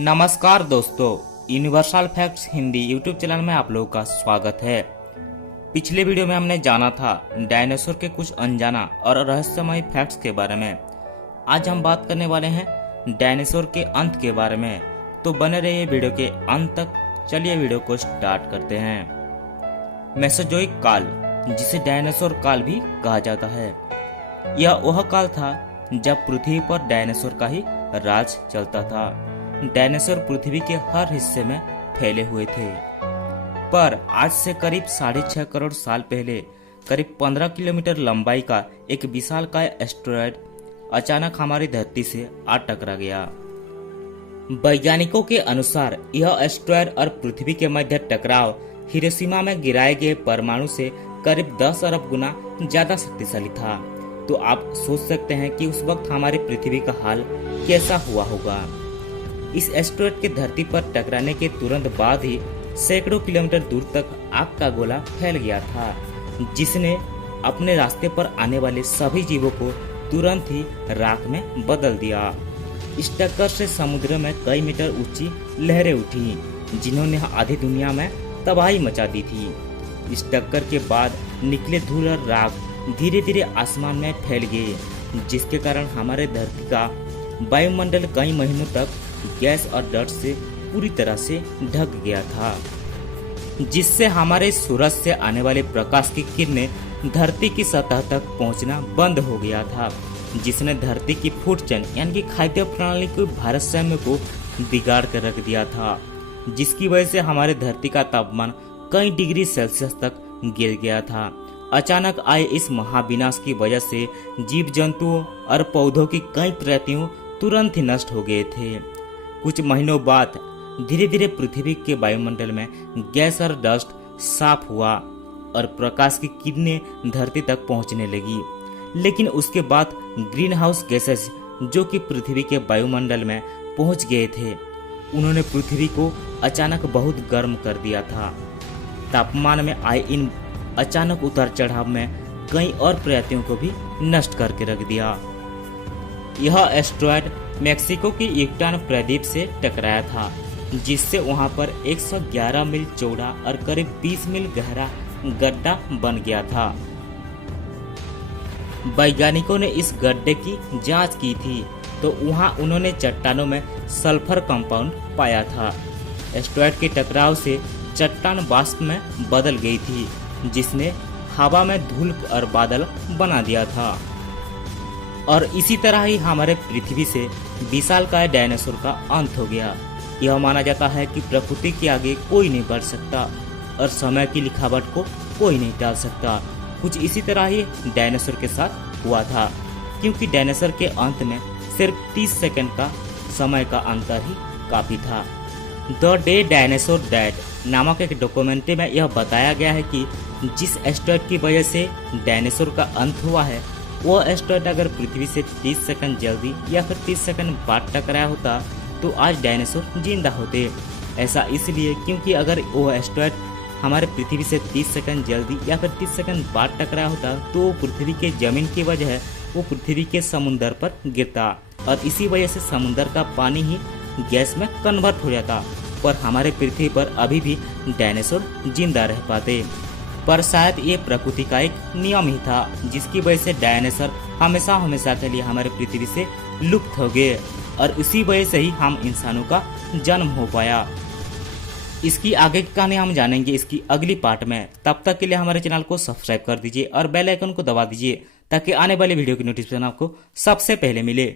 नमस्कार दोस्तों, universal facts Hindi YouTube channel में आप लोगों का स्वागत है। पिछले वीडियो में हमने जाना था डायनासोर के कुछ अनजाना और रहस्यमय फैक्ट्स के बारे में। आज हम बात करने वाले हैं डायनासोर के अंत के बारे में, तो बने रहिए वीडियो के अंत तक। चलिए वीडियो को स्टार्ट करते हैं। मेसोजोइक काल, जिसे डायनासोर काल भी कहा जाता है, यह वह काल था जब पृथ्वी पर डायनासोर का ही राज चलता था। डायनासोर पृथ्वी के हर हिस्से में फैले हुए थे, पर आज से करीब 6.5 करोड़ साल पहले करीब 15 किलोमीटर लंबाई का एक विशालकाय एस्टेरॉयड अचानक हमारी धरती से आ टकरा गया। वैज्ञानिकों के अनुसार यह एस्टेरॉयड और पृथ्वी के मध्य टकराव हिरोशिमा में गिराए गए परमाणु से करीब 10 अरब गुना ज्यादा शक्तिशाली था। तो आप सोच सकते हैं कि उस वक्त हमारी पृथ्वी का हाल कैसा हुआ होगा। इस एस्टेरॉयड के धरती पर टकराने के तुरंत बाद ही सैकड़ों किलोमीटर दूर तक आग का गोला फैल गया था, जिसने अपने रास्ते पर आने वाले सभी जीवों को तुरंत ही राख में बदल दिया। इस टक्कर से समुद्र में कई मीटर ऊंची लहरें उठी, जिन्होंने आधी दुनिया में तबाही मचा दी थी। इस टक्कर के बाद निकले धूल और राख धीरे धीरे आसमान में फैल गए, जिसके कारण हमारे धरती का वायुमंडल कई महीनों तक गैस और डस्ट से पूरी तरह से ढक गया था, जिससे हमारे सूरज से आने वाले प्रकाश की किरणें धरती की सतह तक पहुंचना बंद हो गया था, जिसने धरती की फूड चेन यानी कि खाद्य प्रणाली को भारसाम्य को बिगाड़ कर रख दिया था, जिसकी वजह से हमारे धरती का तापमान कई डिग्री सेल्सियस तक गिर गया था। अचानक आए इस महाविनाश की वजह से जीव जंतुओं और पौधों की कई प्रजातियों तुरंत ही नष्ट हो गए थे। कुछ महीनों बाद धीरे धीरे पृथ्वी के वायुमंडल में गैस और डस्ट साफ हुआ और प्रकाश की किरणें धरती तक पहुंचने लगी। लेकिन उसके बाद ग्रीन हाउस गैसेस, जो कि पृथ्वी के वायुमंडल में पहुंच गए थे, उन्होंने पृथ्वी को अचानक बहुत गर्म कर दिया था। तापमान में आए इन अचानक उतार चढ़ाव में कई और प्रजातियों को भी नष्ट करके रख दिया। यह एस्टेरॉयड मेक्सिको की युक्टान प्रायद्वीप से टकराया था, जिससे वहां पर 111 मील चौड़ा और करीब 20 मील गहरा गड्ढा बन गया था। वैज्ञानिकों ने इस गड्ढे की जांच की थी, तो वहां उन्होंने चट्टानों में सल्फर कंपाउंड पाया था। एस्टेरॉयड के टकराव से चट्टान वाष्प में बदल गई थी, जिसने हवा में धूल और बादल बना दिया था। और इसी तरह ही हमारे पृथ्वी से विशालकाय डायनासोर का अंत हो गया। यह माना जाता है कि प्रकृति के आगे कोई नहीं बढ़ सकता और समय की लिखावट को कोई नहीं टाल सकता। कुछ इसी तरह ही डायनासोर के साथ हुआ था, क्योंकि डायनासोर के अंत में सिर्फ 30 सेकंड का समय का अंतर ही काफी था। द डे डायनासोर डेड नामक एक डॉक्यूमेंट्री में यह बताया गया है कि जिस एस्टेरॉयड की वजह से डायनासोर का अंत हुआ है, वो एस्टेरॉयड अगर पृथ्वी से 30 सेकंड जल्दी या फिर 30 सेकंड बाद टकराया होता तो आज डायनासोर जिंदा होते। ऐसा इसलिए क्योंकि अगर वो एस्टेरॉयड हमारे पृथ्वी से 30 सेकंड जल्दी या फिर 30 सेकंड बाद टकराया होता तो पृथ्वी के जमीन की वजह वो पृथ्वी के समुद्र पर गिरता और इसी वजह से समुद्र का पानी ही गैस में कन्वर्ट हो जाता, पर हमारे पृथ्वी पर अभी भी डायनासोर जिंदा रह पाते। पर शायद ये प्रकृति का एक नियम ही था, जिसकी वजह से डायनासोर हमेशा हमेशा के लिए हमारे पृथ्वी से लुप्त हो गए और इसी वजह से ही हम इंसानों का जन्म हो पाया। इसकी आगे की कहानी हम जानेंगे इसकी अगली पार्ट में। तब तक के लिए हमारे चैनल को सब्सक्राइब कर दीजिए और बेल आइकन को दबा दीजिए, ताकि आने वाले वीडियो की नोटिफिकेशन आपको सबसे पहले मिले।